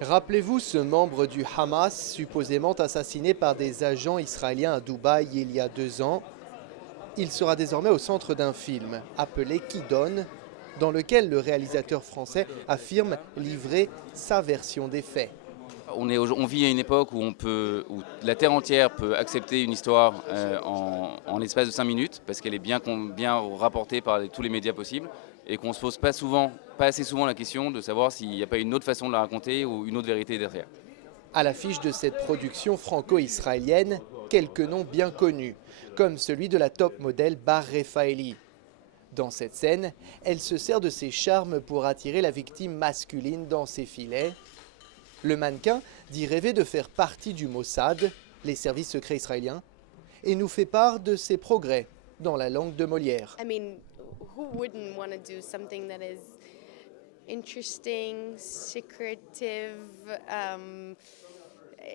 Rappelez-vous ce membre du Hamas supposément assassiné par des agents israéliens à Dubaï il y a 2 ans. Il sera désormais au centre d'un film appelé Qui donne, dans lequel le réalisateur français affirme livrer sa version des faits. On vit à une époque où la Terre entière peut accepter une histoire en l'espace de 5 minutes, parce qu'elle est bien rapportée par tous les médias possibles, et qu'on ne se pose pas assez souvent la question de savoir s'il n'y a pas une autre façon de la raconter ou une autre vérité derrière. À l'affiche de cette production franco-israélienne, quelques noms bien connus, comme celui de la top modèle Bar Refaeli. Dans cette scène, elle se sert de ses charmes pour attirer la victime masculine dans ses filets. Le mannequin dit rêver de faire partie du Mossad, les services secrets israéliens, et nous fait part de ses progrès dans la langue de Molière. I mean, who wouldn't want to do something that is interesting, secretive?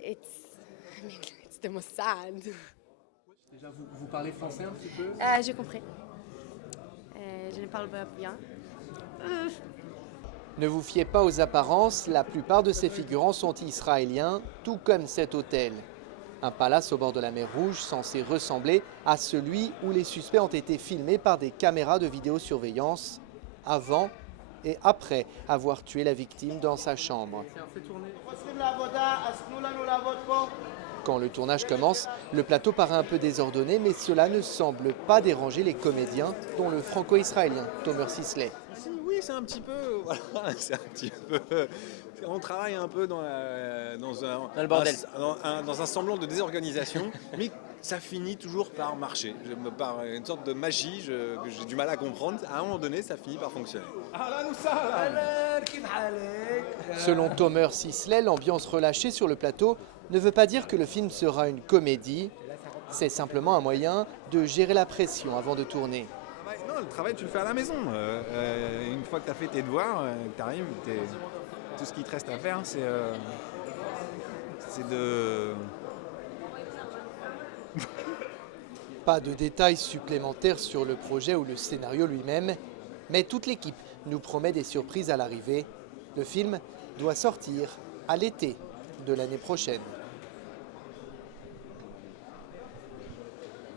It's the Mossad. Déjà, vous parlez français un petit peu? J'ai compris. Je ne parle pas bien. Ne vous fiez pas aux apparences, la plupart de ces figurants sont israéliens, tout comme cet hôtel. Un palace au bord de la mer Rouge censé ressembler à celui où les suspects ont été filmés par des caméras de vidéosurveillance avant et après avoir tué la victime dans sa chambre. Quand le tournage commence, le plateau paraît un peu désordonné, mais cela ne semble pas déranger les comédiens, dont le franco-israélien Tomer Sisley. Oui, c'est un petit peu. Voilà, c'est un petit peu. On travaille un peu dans le bordel. Dans un semblant de désorganisation, mais ça finit toujours par marcher. Par une sorte de magie que j'ai du mal à comprendre. À un moment donné, ça finit par fonctionner. Selon Tomer Sisley, l'ambiance relâchée sur le plateau ne veut pas dire que le film sera une comédie. C'est simplement un moyen de gérer la pression avant de tourner. Non, le travail, tu le fais à la maison. Une fois que tu as fait tes devoirs, que tu arrives, tout ce qui te reste à faire, c'est de... Pas de détails supplémentaires sur le projet ou le scénario lui-même, mais toute l'équipe nous promet des surprises à l'arrivée. Le film doit sortir à l'été de l'année prochaine.